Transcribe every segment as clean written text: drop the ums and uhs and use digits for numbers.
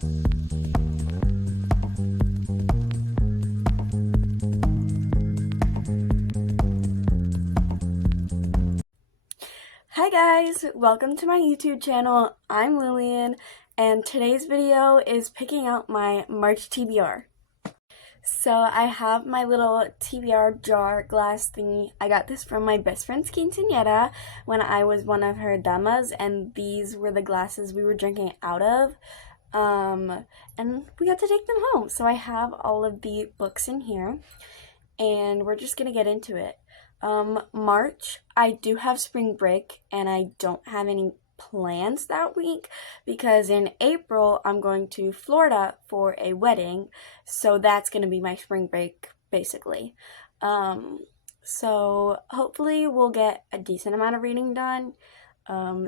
Hi guys, welcome to my YouTube channel. I'm Lillian, and today's video is picking out my March TBR. So I have my little TBR jar glass thingy. I got this from my best friend's quinceañera when I was one of her damas, and these were the glasses we were drinking out of. And we got to take them home. So I have all of the books in here, and we're just gonna get into it. March, I do have spring break, and I don't have any plans that week because in April I'm going to Florida for a wedding, so that's going to be my spring break basically. So hopefully we'll get a decent amount of reading done.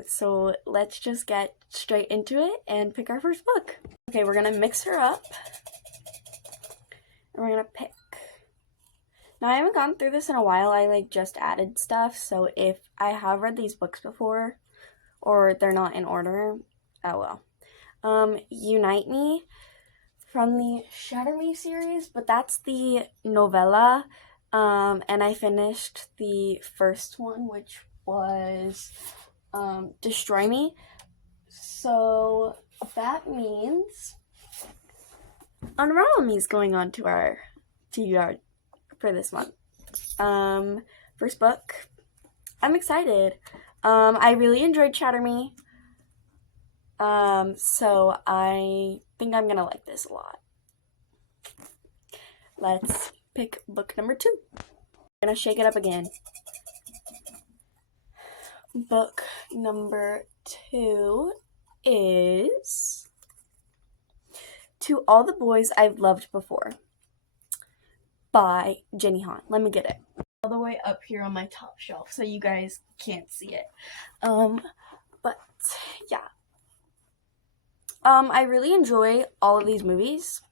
So let's just get straight into it and pick our first book. Okay, we're gonna mix her up, and we're gonna pick. Now, I haven't gone through this in a while. I just added stuff, so if I have read these books before or they're not in order, oh well. Unite Me from the Shatter Me series, but that's the novella, and I finished the first one, which was Destroy Me. So that means Unravel Me is going on to our TBR for this month. First book. I'm excited. I really enjoyed Shatter Me. So I think I'm gonna like this a lot. Let's pick book number 2. I'm gonna shake it up again. Book number 2 is To All the Boys I've Loved Before by Jenny Han. Let me get it all the way up here on my top shelf so you guys can't see it. But yeah. I really enjoy all of these movies.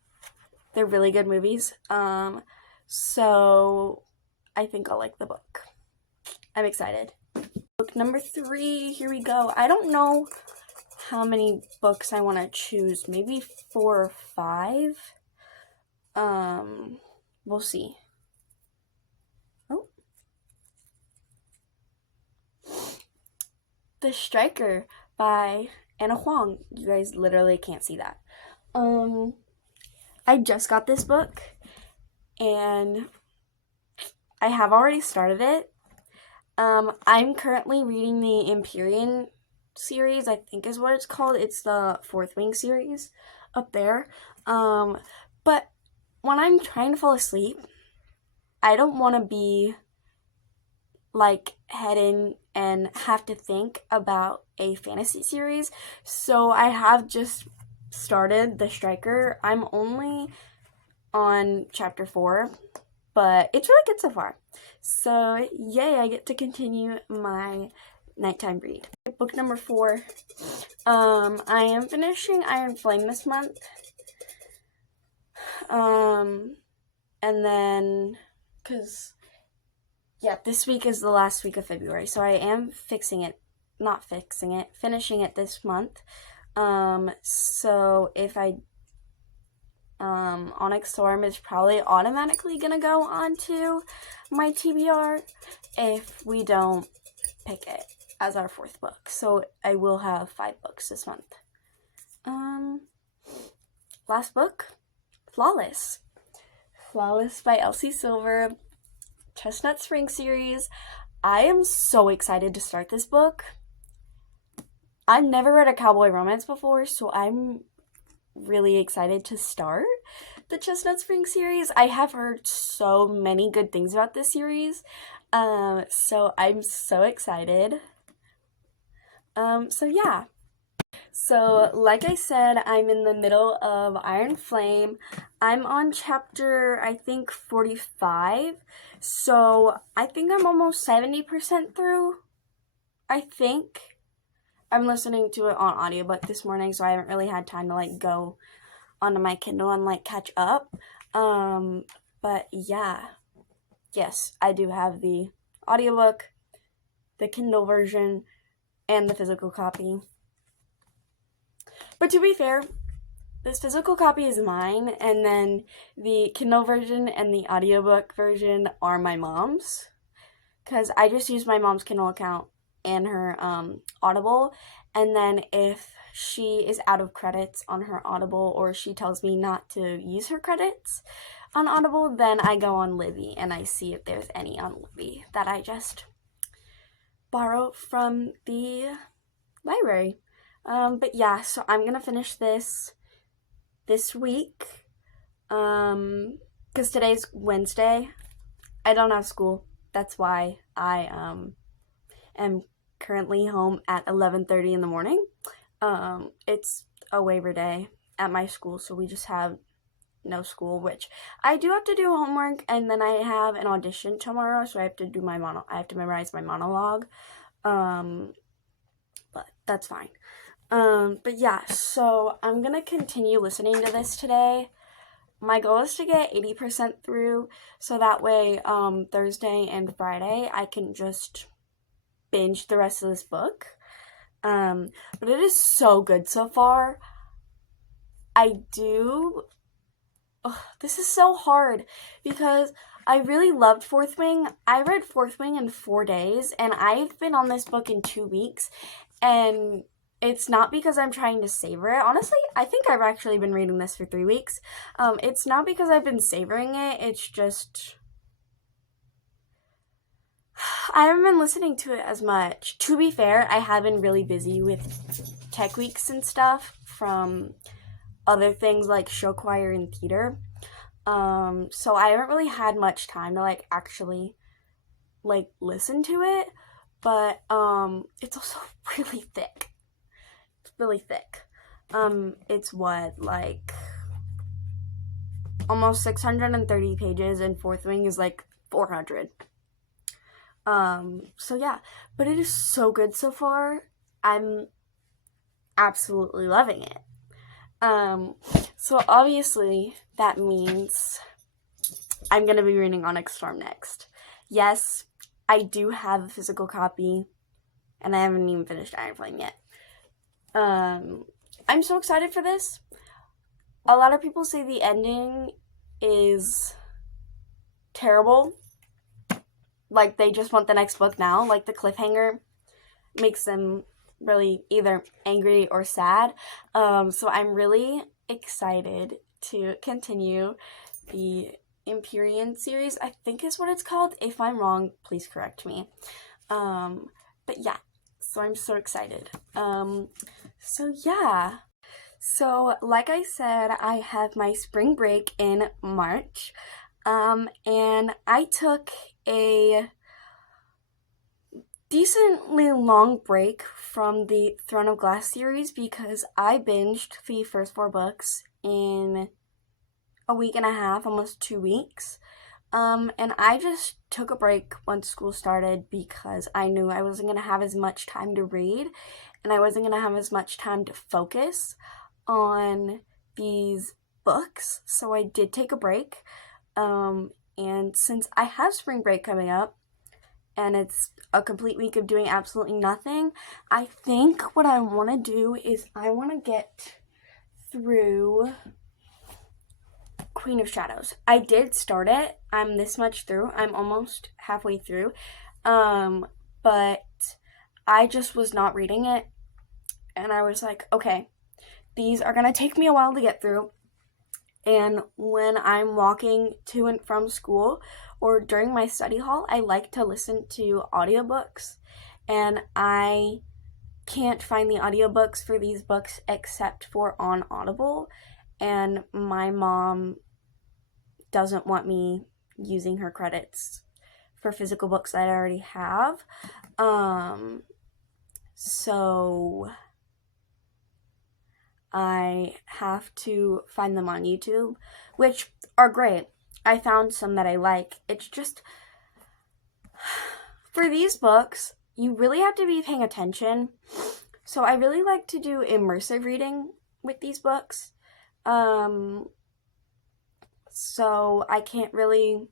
They're really good movies. So I think I'll like the book. I'm excited. Book number 3, here we go. I don't know how many books I want to choose. Maybe 4 or 5. We'll see. Oh. The Striker by Anna Huang. You guys literally can't see that. I just got this book, and I have already started it. I'm currently reading the Empyrean series, I think is what it's called. It's the Fourth Wing series up there. But when I'm trying to fall asleep, I don't want to be like head in and have to think about a fantasy series. So I have just started The Striker. I'm only on chapter 4, but it's really good so far. So yay, I get to continue my nighttime read. Book number 4. I am finishing Iron Flame this month. And then, this week is the last week of February, so I am finishing it this month. So if Onyx Storm is probably automatically gonna go onto my TBR if we don't pick it as our 4th book. So I will have 5 books this month. Last book, Flawless by Elsie Silver, Chestnut Spring series. I am so excited to start this book. I've never read a cowboy romance before, so I'm really excited to start the Chestnut Spring series. I have heard so many good things about this series, so I'm so excited. So yeah. So, like I said, I'm in the middle of Iron Flame. I'm on chapter, I think, 45. So, I think I'm almost 70% through. I think. I'm listening to it on audiobook this morning, so I haven't really had time to, go onto my Kindle and, catch up. But, yeah. Yes, I do have the audiobook, the Kindle version, and the physical copy. But to be fair, this physical copy is mine, and then the Kindle version and the audiobook version are my mom's. Because I just use my mom's Kindle account and her Audible. And then if she is out of credits on her Audible, or she tells me not to use her credits on Audible, then I go on Libby and I see if there's any on Libby that I just borrow from the library. But yeah, so I'm gonna finish this week. Because today's Wednesday. I don't have school. That's why I am currently home at 11:30 in the morning. It's a waiver day at my school, so we just have no school, which I do have to do homework, and then I have an audition tomorrow, so I have to do I have to memorize my monologue. But that's fine. But yeah, so I'm gonna continue listening to this today. My goal is to get 80% through, so that way Thursday and Friday I can just binge the rest of this book. But it is so good so far. This is so hard because I really loved Fourth Wing. I read Fourth Wing in 4 days, and I've been on this book in 2 weeks, and it's not because I'm trying to savor it. Honestly, I think I've actually been reading this for 3 weeks. It's not because I've been savoring it. It's just I haven't been listening to it as much. To be fair, I have been really busy with tech weeks and stuff from other things like show choir and theater. So I haven't really had much time to actually listen to it. But it's also really thick. It's really thick. It's what, almost 630 pages, and Fourth Wing is 400. So yeah, but it is so good so far. I'm absolutely loving it. So obviously that means I'm gonna be reading Onyx Storm next. Yes, I do have a physical copy, and I haven't even finished Iron Flame yet. I'm so excited for this. A lot of people say the ending is terrible. They just want the next book now. The cliffhanger makes them really either angry or sad. So I'm really excited to continue the Empyrean series, I think is what it's called. If I'm wrong, please correct me. But yeah, so I'm so excited. So yeah. So like I said, I have my spring break in March. And I took a decently long break from the Throne of Glass series because I binged the first 4 books in a week and a half, almost 2 weeks. And I just took a break once school started because I knew I wasn't going to have as much time to read, and I wasn't going to have as much time to focus on these books. So I did take a break. And since I have spring break coming up, and it's a complete week of doing absolutely nothing, I think what I want to do is I want to get through Queen of Shadows. I did start it. I'm this much through. I'm almost halfway through. But I just was not reading it, and I was like, okay, these are going to take me a while to get through. And when I'm walking to and from school or during my study hall, I like to listen to audiobooks. And I can't find the audiobooks for these books except for on Audible. And my mom doesn't want me using her credits for physical books that I already have. So I have to find them on YouTube, which are great. I found some that I like. It's just, for these books, you really have to be paying attention. So I really like to do immersive reading with these books. So I can't really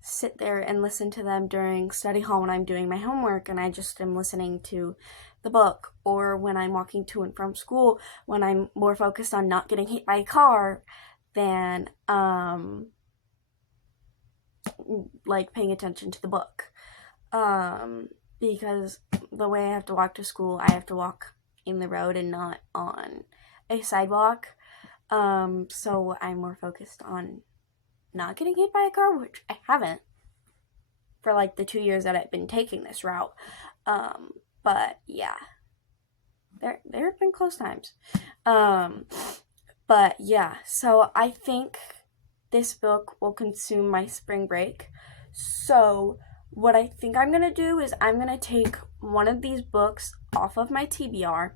sit there and listen to them during study hall when I'm doing my homework, and I just am listening to the book, or when I'm walking to and from school, when I'm more focused on not getting hit by a car than like paying attention to the book. Because the way I have to walk to school, I have to walk in the road and not on a sidewalk. So I'm more focused on not getting hit by a car, which I haven't for like the 2 years that I've been taking this route. But yeah, there have been close times. But yeah, so I think this book will consume my spring break. So what I think I'm going to do is I'm going to take one of these books off of my TBR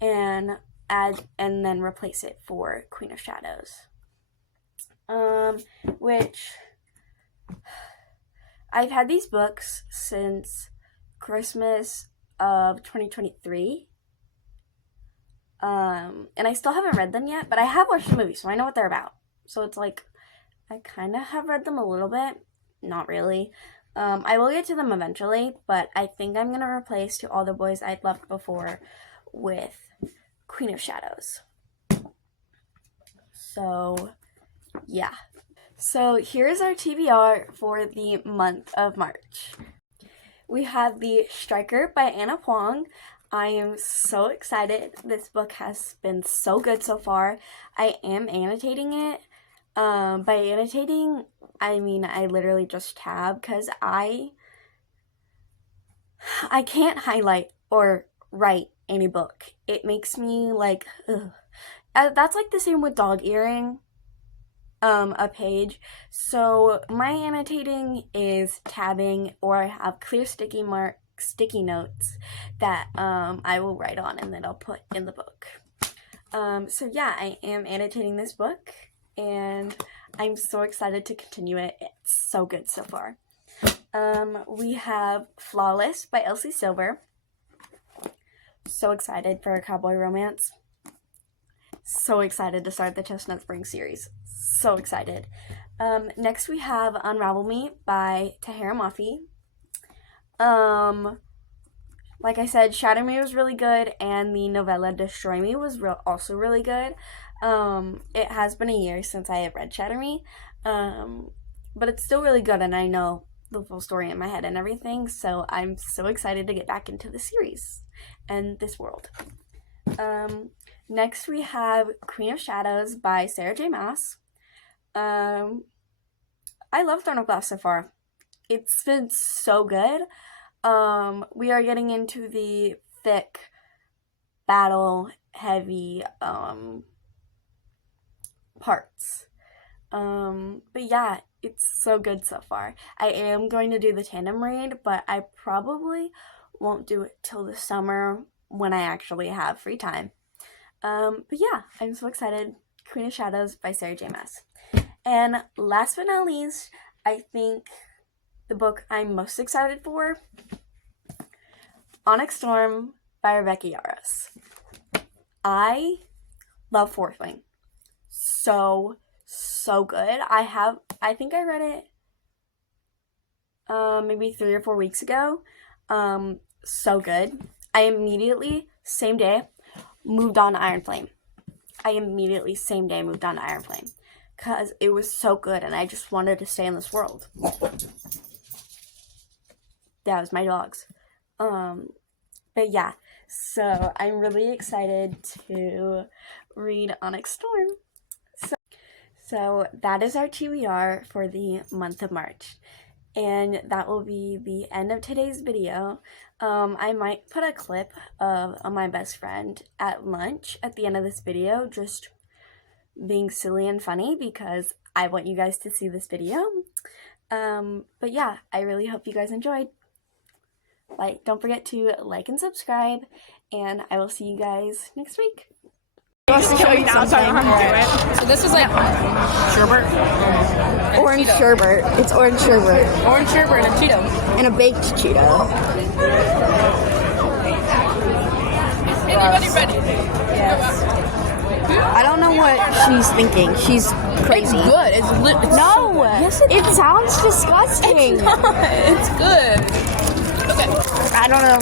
and then replace it for Queen of Shadows. Which I've had these books since Christmas of 2023. And I still haven't read them yet, but I have watched the movie, so I know what they're about. So it's like, I kind of have read them a little bit. Not really. I will get to them eventually, but I think I'm going to replace To All the Boys I'd Loved Before with Queen of Shadows. So, yeah. So here's our TBR for the month of March. We have The Striker by Anna Huang. I am so excited. This book has been so good so far. I am annotating it. By annotating, I mean I literally just tab, because I can't highlight or write any book. It makes me like, ugh. That's like the same with dog earing a page. So my annotating is tabbing, or I have clear sticky notes that I will write on and then I'll put in the book. So yeah, I am annotating this book and I'm so excited to continue it. It's so good so far. We have Flawless by Elsie Silver. So excited for a cowboy romance. So excited to start the Chestnut Spring series. So excited. Next we have Unravel Me by Tahira Mafi. Like I said, Shatter Me was really good, and the novella Destroy Me was also really good. It has been a year since I have read Shatter Me, but it's still really good, and I know the full story in my head and everything, so I'm so excited to get back into the series and this world. Next we have Queen of Shadows by Sarah J. Maas. I love Throne of Glass so far. It's been so good. We are getting into the thick, battle-heavy parts. But yeah, it's so good so far. I am going to do the tandem read, but I probably won't do it till the summer when I actually have free time. But yeah, I'm so excited. Queen of Shadows by Sarah J. Maas. And last but not least, I think the book I'm most excited for, Onyx Storm by Rebecca Yarros. I love Fourth Wing. So good. I think I read it maybe 3 or 4 weeks ago. So good. I immediately, same day, moved on to Iron Flame. Because it was so good and I just wanted to stay in this world. That was my dogs. But yeah, so I'm really excited to read Onyx Storm. So that is our TBR for the month of March. And that will be the end of today's video. I might put a clip of my best friend at lunch at the end of this video, just being silly and funny because I want you guys to see this video. But yeah, I really hope you guys enjoyed. Don't forget to like and subscribe, and I will see you guys next week. I'll show you now, so I don't have to do it. So this is like sherbet. Orange sherbet. It's orange sherbet. Orange sherbet and a Cheeto. And a baked Cheeto. Anybody ready? Yes. I don't know what she's thinking. She's crazy. It's good. It's no. So Yes, it sounds disgusting. It's not. It's good. Okay. I don't know.